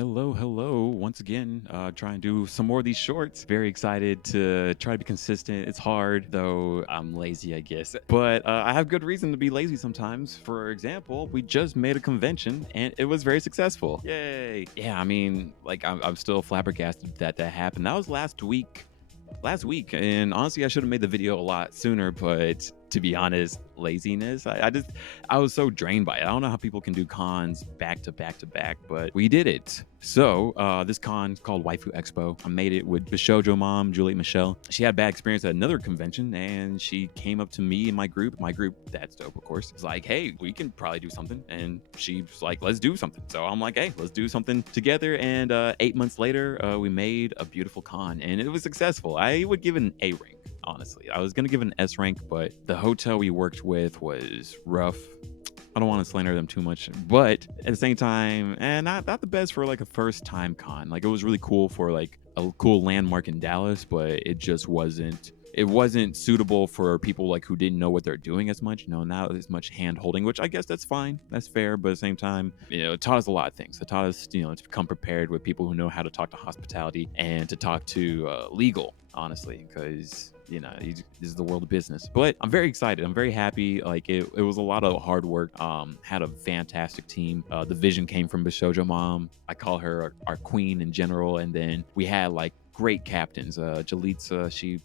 Hello. Once again, trying to do some more of these shorts. Very excited to try to be consistent. It's hard, though I'm lazy, I guess. But I have good reason to be lazy sometimes. For example, we just made a convention and it was very successful. Yay. Yeah, I mean, like, I'm still flabbergasted that happened. That was last week, and honestly I should have made the video a lot sooner, but to be honest, laziness. I was so drained by it. I don't know how people can do cons back to back to back, but we did it. So this con called Waifu Expo. I made it with Bishojo mom, Juliet Michelle. She had bad experience at another convention, and she came up to me and my group, That's Dope, of course. It's like, hey, we can probably do something. And she's like, let's do something. So I'm like, hey, let's do something together. And 8 months later, we made a beautiful con, and it was successful. I would give it an A rank. Honestly, I was gonna give it an S rank, but the hotel we worked with was rough. I don't want to slander them too much, but at the same time, and not the best for like a first time con. Like, it was really cool for like a cool landmark in Dallas, but it just wasn't. It wasn't suitable for people like who didn't know what they're doing as much. Not as much hand holding, which I guess that's fine, that's fair. But at the same time, it taught us a lot of things. It taught us, to become prepared with people who know how to talk to hospitality and to talk to legal, honestly, because this is the world of business. But I'm very excited. I'm very happy. Like, it was a lot of hard work. Had a fantastic team. The vision came from Bishojo mom. I call her our queen in general. And then we had like great captains. Jalitza, she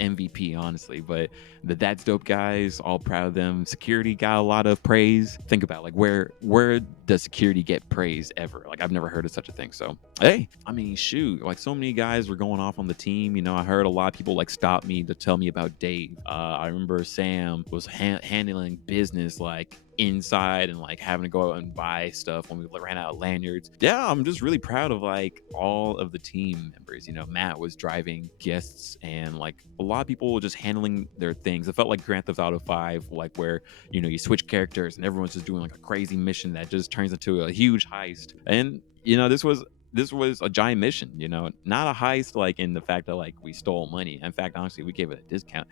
MVP, honestly. But That's Dope guys, all proud of them. Security got a lot of praise. Think about like where does security get praise ever? Like, I've never heard of such a thing. So hey, I mean, shoot, like, so many guys were going off on the team. I heard a lot of people like stop me to tell me about Dave. I remember Sam was handling business like inside and like having to go out and buy stuff when we ran out of lanyards. Yeah, I'm just really proud of like all of the team members. Matt was driving guests, and like a lot of people were just handling their things. It felt like Grand Theft Auto 5, like where you switch characters and everyone's just doing like a crazy mission that just turns into a huge heist. And this was a giant mission, not a heist like in the fact that like we stole money. In fact, honestly, we gave it a discount.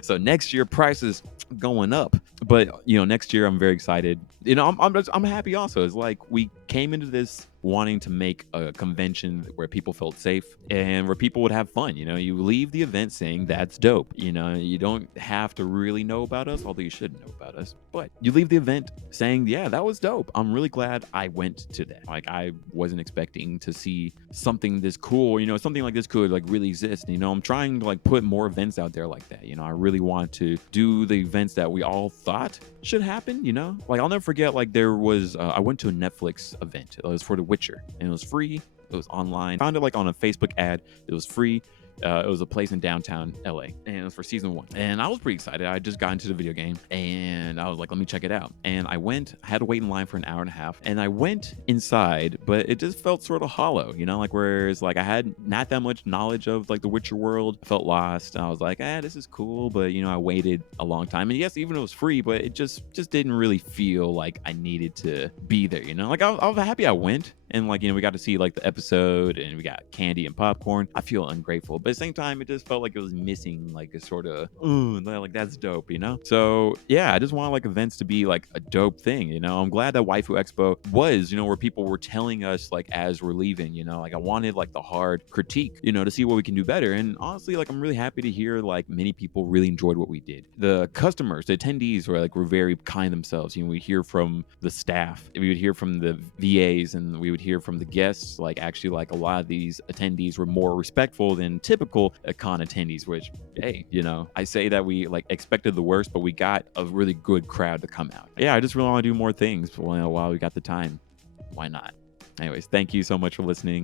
So next year prices going up, but next year I'm very excited. I'm happy also. It's like we came into this wanting to make a convention where people felt safe and where people would have fun. You leave the event saying that's dope. You don't have to really know about us, although you should know about us, but you leave the event saying, yeah, that was dope. I'm really glad I went to that. Like, I wasn't expecting to see something this cool. Something like this could like really exist. I'm trying to like put more events out there like that. I really want to do the events that we all thought should happen. Like, I'll never forget, like, there was I went to a Netflix event. It was for The Witcher, and it was free. It was online. Found it like on a Facebook ad. It was free. It was a place in downtown LA, and it was for season 1. And I was pretty excited. I just got into the video game, and I was like, let me check it out. And I went. I had to wait in line for an hour and a half, and I went inside, but it just felt sort of hollow. Like, whereas like I had not that much knowledge of like the Witcher world. I felt lost. I was like, this is cool, but I waited a long time. And yes, even though it was free, but it just didn't really feel like I needed to be there. Like, I was happy I went. And like, we got to see like the episode, and we got candy and popcorn. I feel ungrateful, but at the same time, it just felt like it was missing like a sort of, like, that's dope, So yeah, I just want like events to be like a dope thing. I'm glad that Waifu Expo was, where people were telling us like as we're leaving, like I wanted like the hard critique, to see what we can do better. And honestly, like, I'm really happy to hear like many people really enjoyed what we did. The customers, the attendees were very kind themselves. We hear from the staff, we would hear from the VAs, and we would hear from the guests. Like, actually, like, a lot of these attendees were more respectful than typical con attendees, which, hey, I say that we like expected the worst, but we got a really good crowd to come out. Yeah, I just really want to do more things while we got the time. Why not? Anyways, thank you so much for listening.